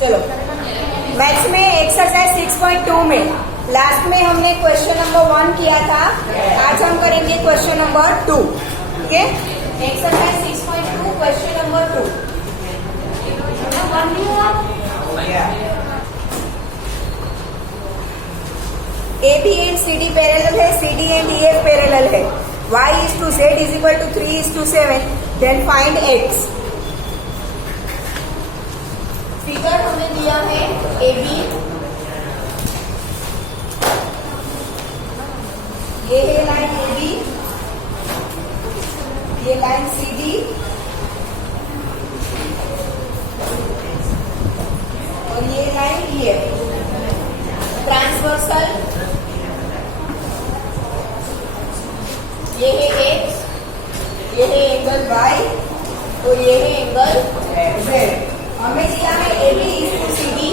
चलो, मैथ्स में एक्सरसाइज 6.2 में लास्ट में हमने क्वेश्चन नंबर 1 किया था। आज हम करेंगे question number 2। Okay, exercise 6.2 question number 2। A B and C D parallel है, C D and E F parallel है। y is to z is equal to 3 is to 7, then find x। Figure हमें दिया है A B, ये है line A B, ये line C D और ये लाइन ई एफ। ट्रांसवर्सल ये है x, ये है एंगल y और ये है एंगल z। हमें दिया है A B is to C D,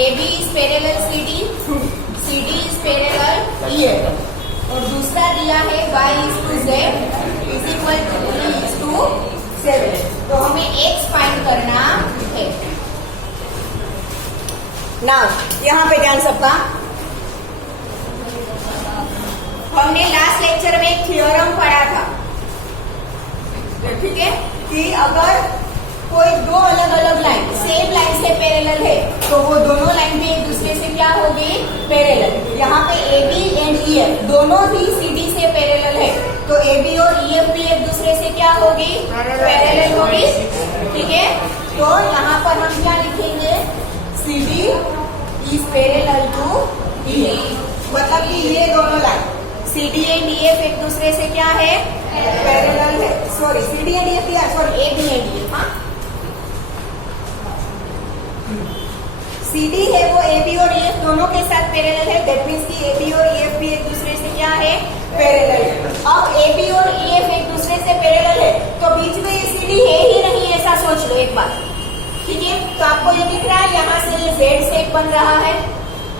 A B is parallel C D, C D is parallel E F और दूसरा दिया है y is to z is equal to 3 is to 7। तो हमें x फाइंड करना है। नाउ यहाँ पे ध्यान सबका, हमने लास्ट लेक्चर में एक थ्योरम पढ़ा था, ठीक है, कि अगर कोई दो अलग अलग लाइन सेम लाइन से पैरेलल है तो वो दोनों लाइन भी एक दूसरे से क्या होगी, पैरेलल। यहाँ पे A B and E F दोनों भी सी डी से पैरेलल है, तो ए बी और ई एफ भी एक दूसरे से क्या होगी, पैरेलल होगी। ठीक है, तो यहाँ पर हम क्या लिखेंगे, C D is parallel to E F, मतलब कि ये दोनों line C D and E F एक दूसरे से क्या है, पैरेलल है। Sorry, C D and E F या sorry A B and E F, हाँ सी डी है वो ए बी और ई एफ दोनों के साथ पैरेलल है। दैट मीन्स कि ए बी और ई एफ भी एक दूसरे से क्या है, पैरेलल है। अब ए बी और ई एफ एक दूसरे से पैरेलल है तो बीच में ये सी डी है ही नहीं, ऐसा सोच लो एक बार। ठीक है, तो आपको ये दिख रहा है यहाँ से ये जेड शेप बन रहा है,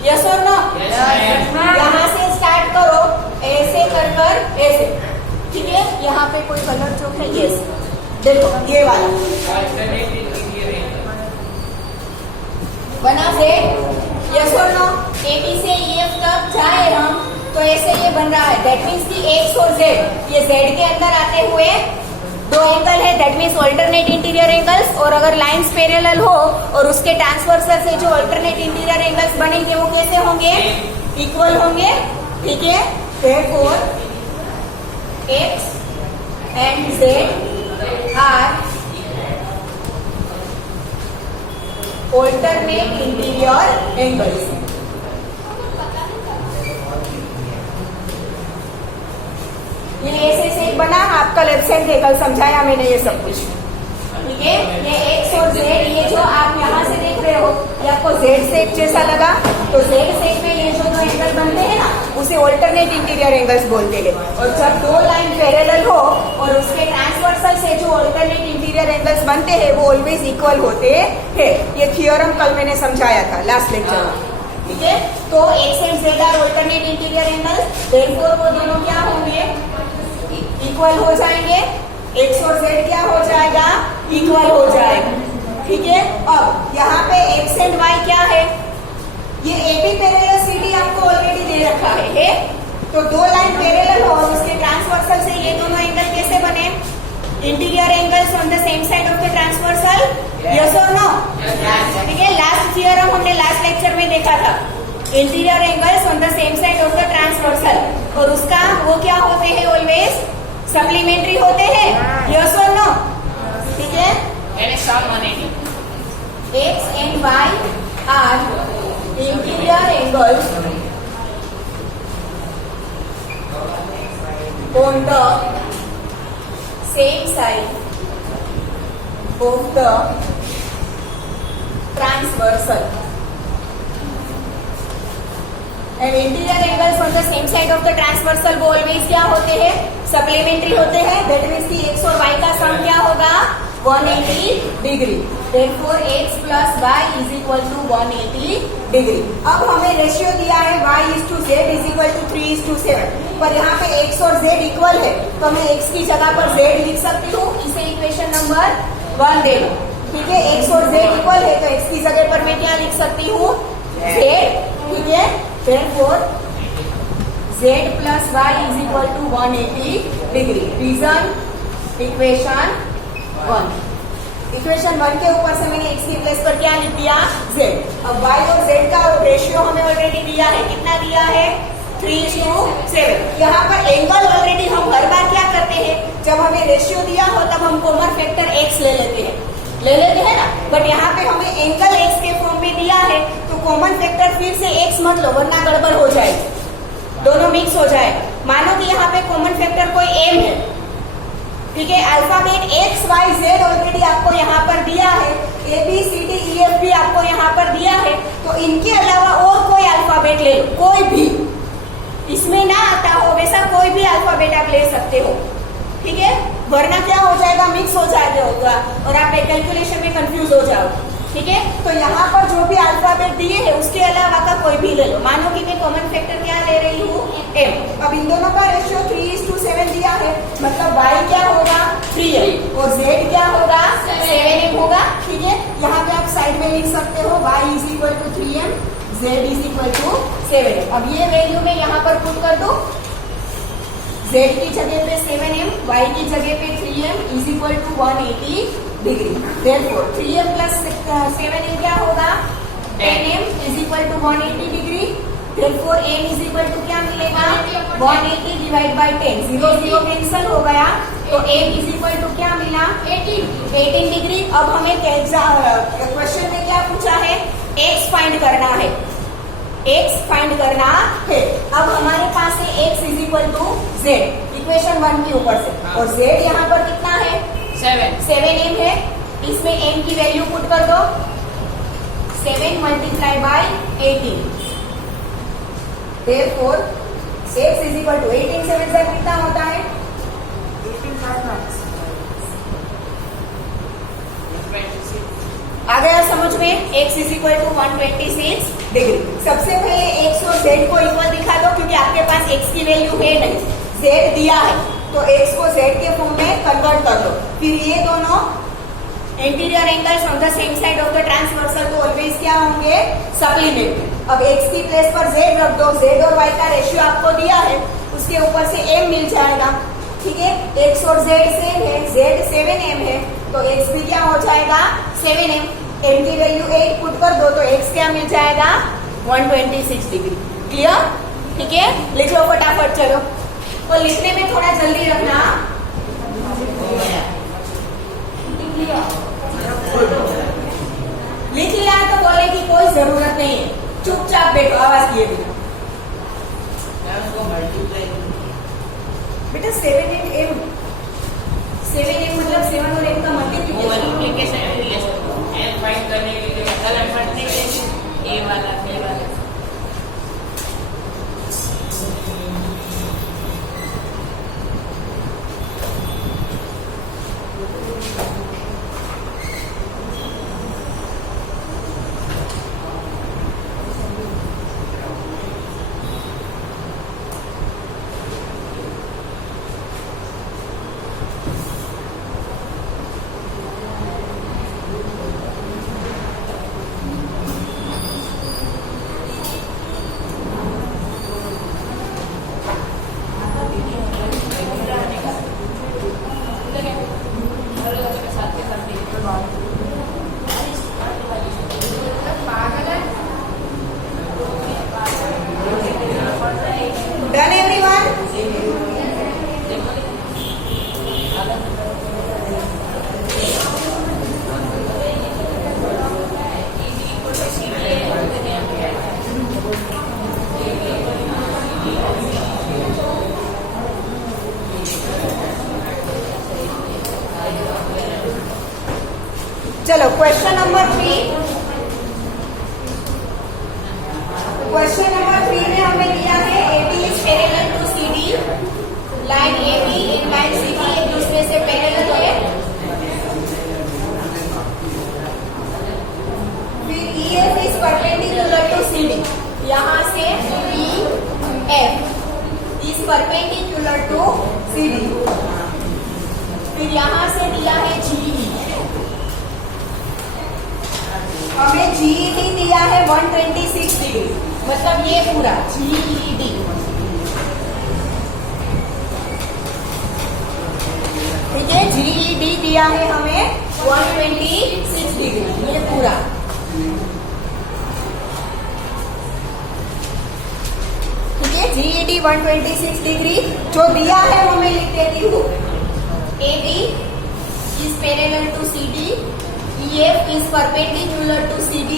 यस और नो? यहाँ से स्टार्ट करो ऐसे कर ऐसे, ठीक है। यहाँ पे कोई कलर जो है, यस देखो ये वाला बना जेड, यस और नो? ए बी से ई एफ तक जाए हम तो ऐसे ये बन रहा है। दैट मीन्स कि एक्स और जेड ये जेड के अंदर आते हुए दो एंगल है, that means alternate interior angles. और अगर लाइंस पैरेलल हो और उसके ट्रांसवर्सल से जो ऑल्टरनेट इंटीरियर एंगल्स बनेंगे वो कैसे होंगे, इक्वल होंगे। ठीक है, therefore x and z are alternate interior angles। ये ऐसे से बना, आपका लेफ्ट साइड थे, कल समझाया मैंने ये सब कुछ। ठीक है, ये x और z, ये जो आप यहाँ से देख रहे हो ये आपको z शेप जैसा लगा, तो z शेप में ये जो दो एंगल बनते हैं ना उसे ऑल्टरनेट इंटीरियर एंगल्स बोलते हैं। और जब दो लाइन पैरेलल हो और उसके ट्रांसवर्सल से जो ऑल्टरनेट इंटीरियर एंगल्स बनते हैं वो ऑलवेज इक्वल होते हैं। ये थ्योरम कल मैंने समझाया था लास्ट लेक्चर में। ठीक है, तो x and z are alternate interior angles, therefore वो दोनों क्या होंगे, इक्वल हो जाएंगे। x और z क्या हो जाएगा, इक्वल हो जाएगा। ठीक है, अब यहाँ पे x एंड y क्या है, ये A B parallel C D आपको ऑलरेडी दे रखा है। तो दो लाइन पैरेलल हो और उसके ट्रांसवर्सल से ये दोनों एंगल कैसे बने, interior angles on the same side of the transversal, yes और नो? ठीक है, लास्ट थ्योरम हमने लास्ट लेक्चर में देखा था, interior angles on the same side of the transversal, और उसका वो क्या होते हैं, ऑलवेज सप्लीमेंट्री होते हैं, यस और नो? ठीक है, X and Y are interior angles on the same side of the transversal, and interior angles on the same side of the transversal वो always क्या होते हैं, सप्लीमेंट्री होते हैं। दैट मीन्स कि x और y का सम क्या होगा, 180 degree. Therefore x plus y is equal to 180 degree. अब हमें रेशियो दिया है y is to z is equal to 3 is to 7, पर यहाँ पे x और z इक्वल है तो मैं x की जगह पर z लिख सकती हूँ। इसे इक्वेशन नंबर 1 दे लो। ठीक है, x और z इक्वल है तो Therefore, Z plus Y is equal to 180 degree. Reason equation 1. Equation 1 के ऊपर से मैंने x की प्लेस पर क्या लिख दिया? Z. अब y और z का रेशियो हमें ऑलरेडी दिया है. कितना दिया है? 3:7. यहाँ पर एंगल ऑलरेडी हम हर बार क्या करते हैं, जब हमें रेशियो दिया हो तब हम कॉमन फैक्टर x ले लेते हैं ना. बट यहाँ पे हमें एंगल x के फॉर्म में दिया है, तो कॉमन फैक्टर फिर से x मत लो, वरना गड़बड़ हो जाएगी, दोनों मिक्स हो जाएगा. मानो कि यहाँ पे कॉमन फैक्टर कोई m है, ठीक है. Alphabet x y z already आपको यहाँ पर दिया है, a b c d e f भी आपको यहाँ पर दिया है, तो इनके अलावा और कोई अल्फाबेट ले लो, कोई भी इसमें ना आता हो वैसा कोई भी अल्फाबेट आप ले सकते हो, ठीक है. वरना क्या हो जाएगा, मिक्स हो जाएगा होगा और आप कैलकुलेशन में कंफ्यूज हो जाओ, ठीक है. तो यहाँ पर जो भी अल्फाबेट दिए है उसके अलावा का कोई भी ले लो. मानो कि मैं कॉमन फैक्टर क्या ले रही हूँ, m. अब इन दोनों का रेशियो 3:7 दिया है, मतलब y क्या होगा, 3m और z क्या होगा, 7m होगा, ठीक है. यहाँ पे आप साइड में लिख सकते हो y is equal to 3m, z is equal to 7m. अब ये वैल्यू में यहाँ पर पुट कर दो. z की जगह पे 7m, y की जगह पे 3m is equal to 180 degree. Therefore 3m plus 7m क्या होगा, 10m is equal to 180 degree. Therefore m is equal to क्या मिलेगा, 180 डिवाइड बाई 10. 0 0 कैंसिल हो गया, तो m इज इक्वल टू क्या मिला, 18 डिग्री. अब हमें क्वेश्चन में क्या पूछा है, x फाइंड करना है, x फाइंड करना है. अब हमारे पास है x is equal to z equation 1 के ऊपर से, और z यहाँ पर कितना है, 7m है. इसमें m की वैल्यू पुट कर दो, 7 multiply by 18. Therefore x is equal to 18 7 से कितना होता है, 126. आ गया समझ में. x is equal to 126 degree. सबसे पहले x और z को इक्वल दिखा दो, क्योंकि आपके पास x की वैल्यू है नहीं, z दिया है, तो x को z के फॉर्म में कन्वर्ट कर दो. फिर ये दोनों interior angles on the same side of the transversal तो ऑलवेज क्या होंगे, सप्लीमेंट्री. अब x की प्लेस पर z रख दो, z और y का रेशियो आपको दिया है, उसके ऊपर से m मिल जाएगा, ठीक है. x और z सेम है, z 7m है, तो x भी क्या हो जाएगा, 7m. m की वैल्यू 8 पुट कर दो, तो x क्या मिल जाएगा, 126 डिग्री. क्लियर, ठीक है. लिख लो फटाफट, चलो. और लिखने में थोड़ा जल्दी रखना. लिख लिया तो बोले की कोई जरूरत नहीं है, चुपचाप बैठो आवाज किए बिना. बेटा 7m मतलब 7 और 8 का मल्टीप्लिकेशन फाइंड करने के लिए अलग पढ़ने के लिए ए वाला बी वाला. Done everyone? चलो क्वेश्चन नंबर 3. क्वेश्चन नंबर 3 में हमें दिया है AB is parallel to CD. Line AB in line CD एक दूसरे से पैरेलल है. फिर EF is perpendicular to CD. यहाँ से EF is perpendicular to CD. फिर यहाँ से दिया है GE. हमें GE दिया है 126 डिग्री. मतलब ये पूरा GED, ठीक है। GED दिया है हमें 126 डिग्री, ये पूरा। ठीक है, GED 126 डिग्री जो दिया है वो मैं लिख देती हूँ। AD is parallel to CD, EF is perpendicular to CD,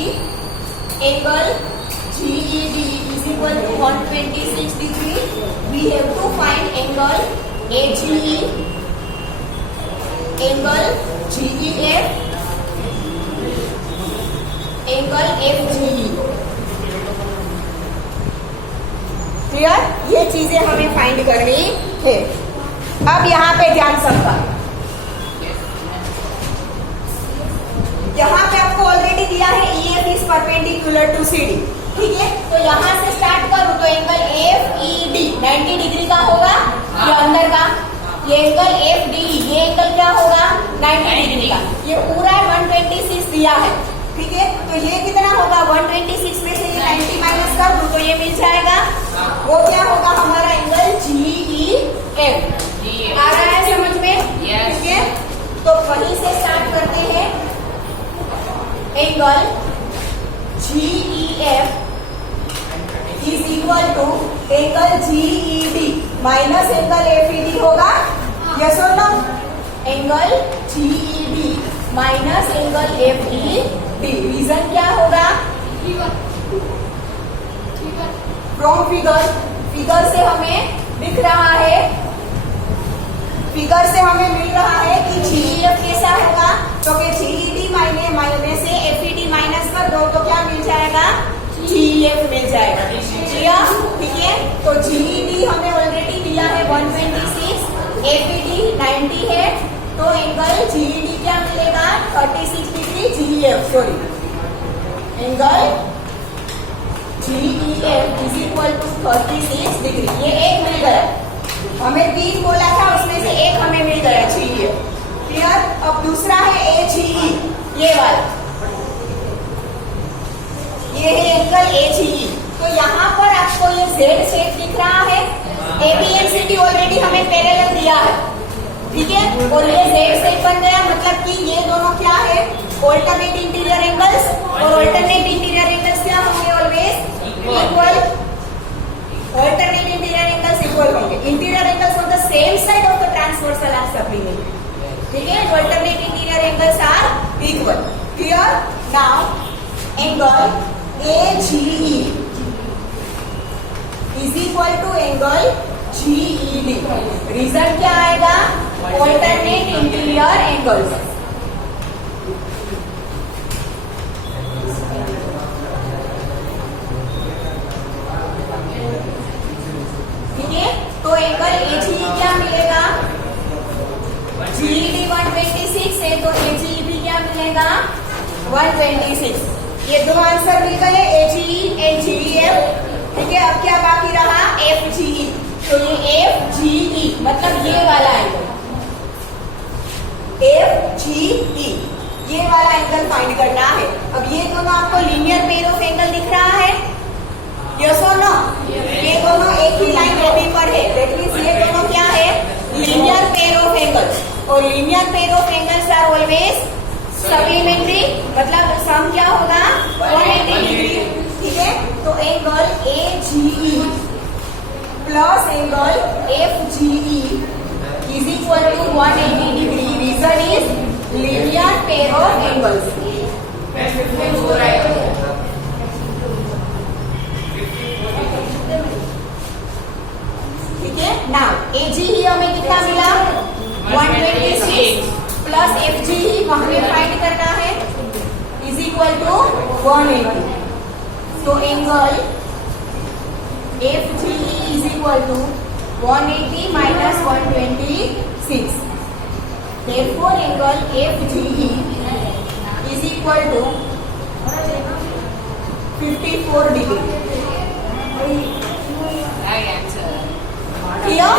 angle GED is equal to 126 degree. We have to find angle AGE, angle GEF, angle FGE। Clear? ये चीजें हमें फाइंड करनी है। अब यहाँ पे ध्यान सबका, यहाँ पे आपको ऑलरेडी दिया है EF is perpendicular to CD, ठीक है। तो यहाँ से स्टार्ट करूँ तो एंगल FED 90 डिग्री का होगा, ये अंदर का। ये एंगल FDE, ये एंगल क्या होगा? 90 डिग्री का। ये पूरा 126 दिया है, ठीक है। तो ये कितना होगा? 126 में से ये 90 माइनस कर दूं तो ये मिल जाएगा, वो क्या होगा? हमारा एंगल GEF। आ रहा है समझ में? ठीक है। तो वहीं से स्टार्ट करते हैं। Angle GEF is equal to angle GED minus angle FED होगा, यस और no? Angle GED minus angle FED, reason क्या होगा? फ्रॉम फिगर से हमें दिख रहा है, फिगर से हमें मिल रहा है कि GEF कैसा होगा, तो कि GED माइनस से FED माइनस कर दो तो क्या मिल जाएगा? GEF मिल जाएगा। ठीक है। तो GED हमें ऑलरेडी दिया है 126, FED 90 है, तो एंगल GED क्या मिलेगा? 36 degree GEF, sorry, angle GEF is equal to 36 degree. ये एक मिल गया, हमें 3 बोला था, उसमें से एक हमें मिल गया GEF। क्लियर? अब दूसरा है AGE, ये वाला, ये है एंगल AGE। तो यहाँ पर आपको ये Z शेप दिख रहा है, ABCD ऑलरेडी हमें पैरेलल दिया है, ठीक है। और ये Z शेप बन गया, मतलब कि ये दोनों क्या है? ऑल्टरनेट इंटीरियर एंगल्स, और ऑल्टरनेट इंटीरियर एंगल्स क्या होंगे? Always equal. Alternate interior angles equal होंगे। Interior angles on the same side of the transversal are supplementary, ठीक है। Alternate interior angles are equal. Clear? Now angle AGE is equal to angle GED। Result क्या आएगा? Alternate interior angles. ठीक है। तो angle AGE क्या मिलेगा? GED 126 है, तो AGE भी क्या मिलेगा? 126। ये दो आंसर मिल गए, AGE एंड GEF। ठीक है। अब क्या बाकी रहा? FGE। तो ये FGE मतलब ये वाला एंगल, FGE, ये वाला एंगल फाइंड करना है। अब ये दोनों आपको लीनियर पेयर ऑफ एंगल दिख रहा है, यस और नो? ये दोनों एक ही लाइन AB पर है, दैट मींस ये दोनों क्या है? Linear pair of angles. और linear pair of angles are always supplementary, मतलब सम क्या होगा? 180 डिग्री, ठीक है। तो angle AGE plus angle FGE is equal to 180 degree. Reason is linear pair of angles. ठीक है। नाउ AGE हमें कितना मिला? 126 प्लस FGE हमें फाइंड करना है, इज इक्वल टू 180। तो angle FGE is equal to 180 minus 126. Therefore, angle FGE is equal to 54 degree. Clear?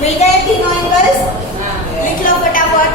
मिल गए तीनों एंगल्स? लिख लो फटाफट।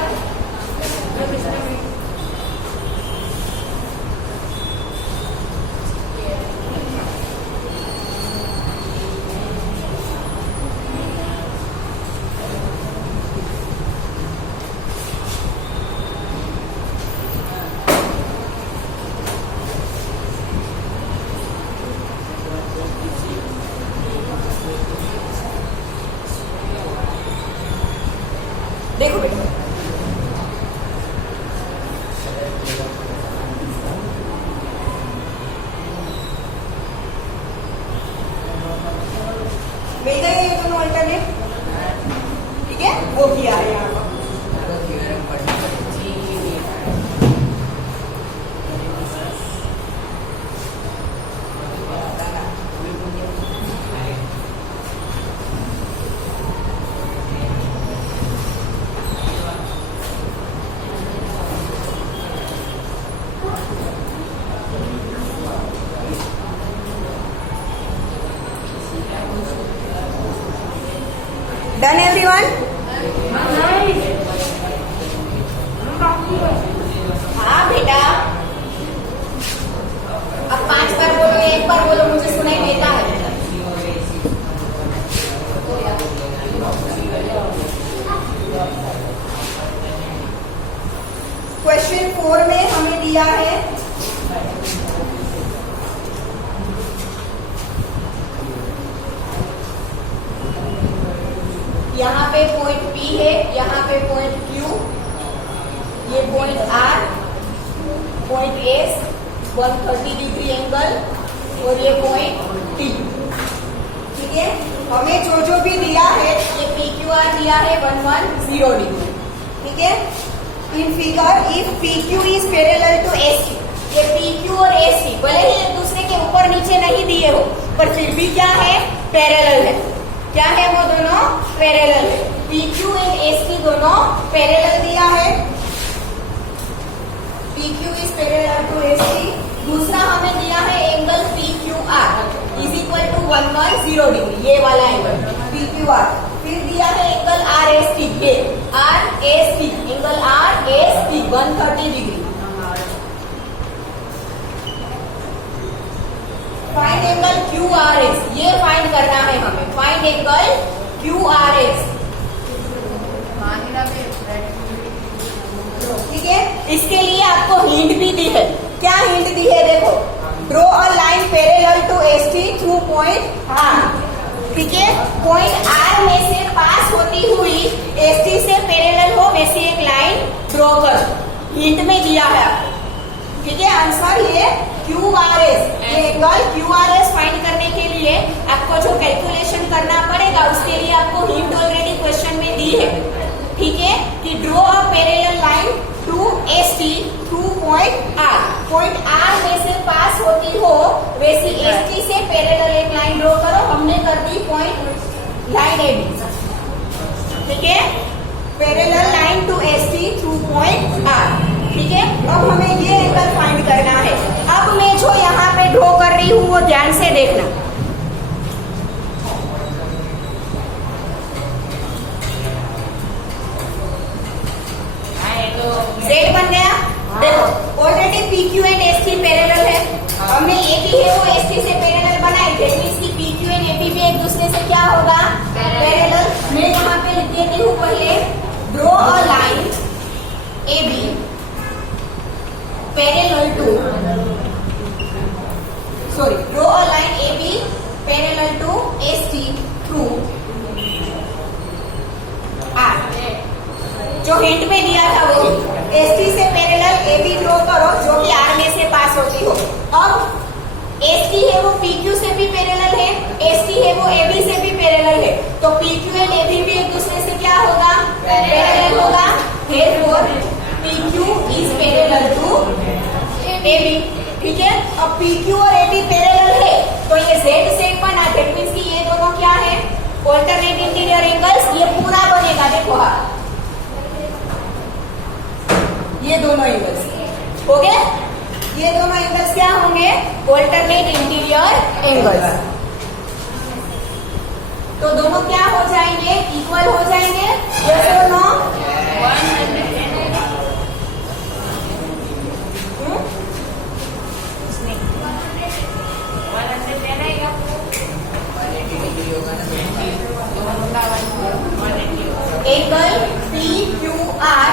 Done everyone? हाँ बेटा, अब 5 बार बोलो, 1 बार बोलो, मुझे सुनाई देता है। क्वेश्चन 4 में हमें दिया है यहाँ पे पॉइंट P है, यहाँ पे पॉइंट Q, ये point R, point S 130 degree angle और ये पॉइंट T। ठीक है, हमें जो जो भी दिया है ये PQR दिया है 110 डिग्री। ठीक है, in figure if PQ is parallel to AC, ये PQ और AC भले ही एक दूसरे के ऊपर नीचे नहीं दिए हो पर फिर भी क्या है, पैरेलल है। क्या है वो दोनों? पैरेलल है। PQ एंड AC दोनों पैरेलल दिया है, PQ is parallel to AC। दूसरा हमें दिया है angle PQR is equal to 110 degree, ये वाला एंगल PQR। फिर दिया है एंगल RST, ये RST, angle RST 130 degree. Find angle QRS, ये फाइंड करना है हमें, फाइंड एंगल QRS। ठीक है, इसके लिए आपको हिंट भी दी है। क्या हिंट दी है? देखो, draw a line parallel to ST through point R। ठीक है, पॉइंट R में से पास होती हुई ST से पैरेलल हो वैसी एक लाइन ड्रॉ कर। हिंट में दिया है। ठीक है, आंसर ये QRS, ये एंगल QRS फाइंड करने के लिए आपको जो कैलकुलेशन करना पड़ेगा उसके लिए आपको हिंट ऑलरेडी क्वेश्चन में दी है। ठीक है, कि draw a parallel line to ST through point R। Point R में से पास होती हो वैसी ST से पैरेलल एक लाइन ड्रॉ करो। हमने कर दी पॉइंट लाइन AB। ठीक है, parallel line to ST through point R। ठीक है, अब हमें ये एंगल फाइंड करना है। अब मैं जो यहाँ पे ड्रॉ कर रही हूँ वो ध्यान से देखना। Z बन गया। देखो, already PQ and ST parallel है, हमने AB है वो ST से पैरेलल बनाए, दैट मींस कि PQ एंड AB भी एक दूसरे से क्या होगा, पैरेलल। मैं यहाँ पे लिख देती हूँ पहले, draw a line AB parallel to, sorry, draw a line AB parallel to ST through R। जो हिंट में दिया था वो ST से पैरेलल AB ड्रॉ करो जो कि R में से पास होती हो। अब ST है वो PQ से भी पैरेलल है, ST है वो AB से भी पैरेलल है, तो PQ एंड AB भी एक दूसरे से क्या होगा, पैरेलल होगा। Therefore PQ is parallel to AB। ठीक है, अब PQ और AB पैरेलल है तो ये Z सेट बना, दैट मींस कि ये दोनों क्या है, ऑल्टरनेट इंटीरियर एंगल्स। ये पूरा बनेगा, देखो हाँ, ये दोनों एंगल्स हो गए। ये दोनों एंगल्स क्या होंगे, ऑल्टरनेट इंटीरियर एंगल्स। तो दोनों क्या हो जाएंगे, इक्वल हो जाएंगे। यस और no? Angle PQR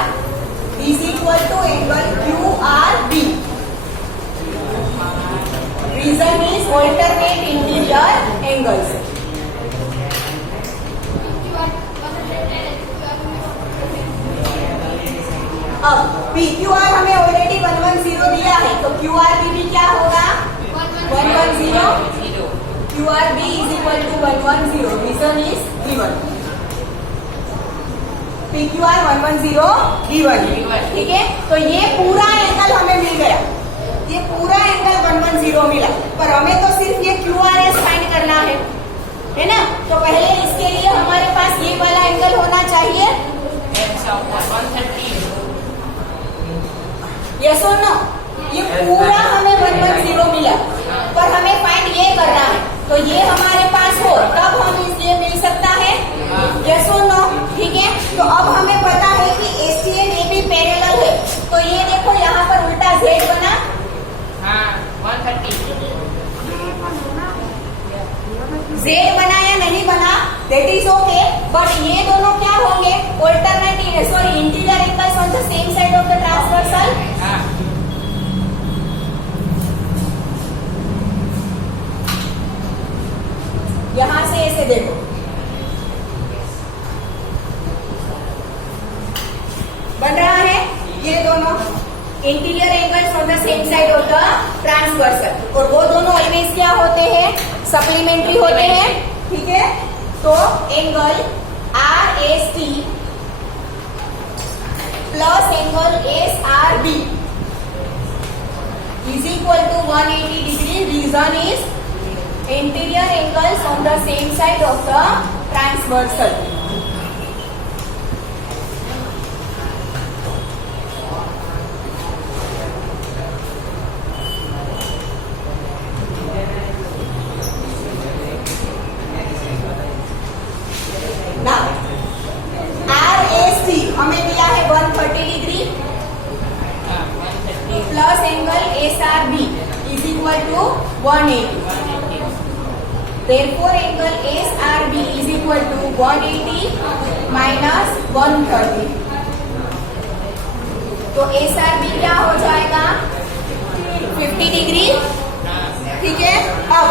is equal to angle QRB. Reason is alternate interior angles. अब PQR हमें ऑलरेडी 110 दिया है, तो QRB भी क्या होगा, 110। QRB is equal to 110. Reason is given. PQR 110 given. ठीक है, तो ये पूरा एंगल हमें मिल गया, ये पूरा एंगल 110 मिला, पर हमें तो सिर्फ ये QRS फाइंड करना है ना। तो पहले इसके लिए हमारे पास ये वाला एंगल होना चाहिए 130। यस और नो? ये पूरा हमें 110 मिला, पर हमें फाइंड ये करना है, तो ये हमारे पास हो तब हम ये मिल सकता है। यस और नो? तो अब हमें पता है कि AC एंड AB पैरेलल है, तो ये देखो यहाँ पर उल्टा Z बना, हाँ 130 Z बना या नहीं बना, दैट इज ओके, बट ये दोनों क्या होंगे, alternative sorry interior angles on the same side of the transversal. हाँ यहां से ऐसे देखो, बन रहा है ये दोनों interior angles on the same side of the transversal, और वो दोनों ऑलवेज क्या होते हैं, सप्लीमेंट्री होते हैं, ठीक है। तो angle RST plus angle SRB is equal to 180 degree. Reason is interior angles on the same side of the transversal. Now, RST हमें दिया है 130 डिग्री हाँ 130 plus angle SRB is equal to 180. Therefore, angle SRB is equal to 180 minus 130. तो SRB क्या हो जाएगा, 50 degree, ठीक है। अब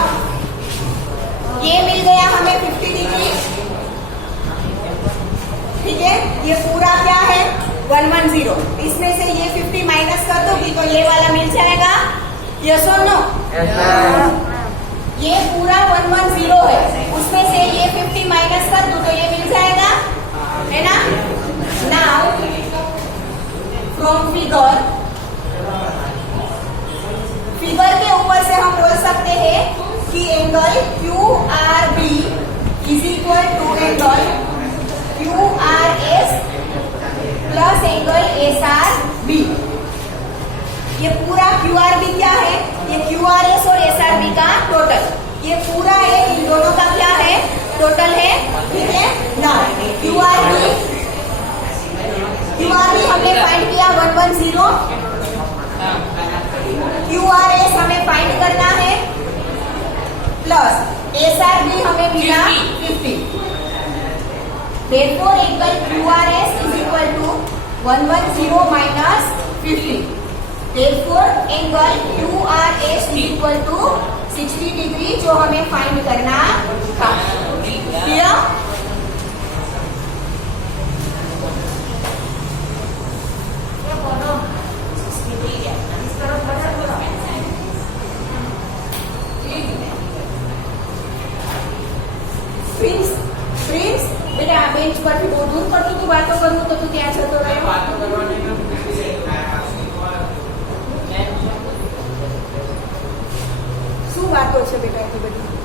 ये मिल गया हमें 50 डिग्री, ठीक है। ये पूरा क्या है 110, इसमें से ये 50 माइनस कर दोगी तो ये वाला मिल जाएगा, यस और नो। ये पूरा 110 है, उसमें से ये 50 माइनस कर दूं तो ये मिल जाएगा, है ना। नाउ फ्रॉम फिगर के ऊपर से हम बोल सकते हैं कि angle QRB is equal to angle QRS plus angle SRB। ये पूरा QRB क्या है, ये QRS और SRB का टोटल, ये पूरा है, इन दोनों का क्या है, टोटल है, ठीक है ना। QRB हमने फाइंड किया 110, QRS हमें फाइंड करना है, प्लस SRB हमें मिला 50। Therefore, angle QRS is equal to 110 minus 50। Therefore, angle QRS is equal to 60 degree, जो हमें फाइंड करना था। क्लियर? प्रिंस बेटा बेंच पर दूर पर तू बातों करूँ तो तू क्या जતો રહ્યો? बातों करवाने में શું વાતો છે બેટા એટલી બધી?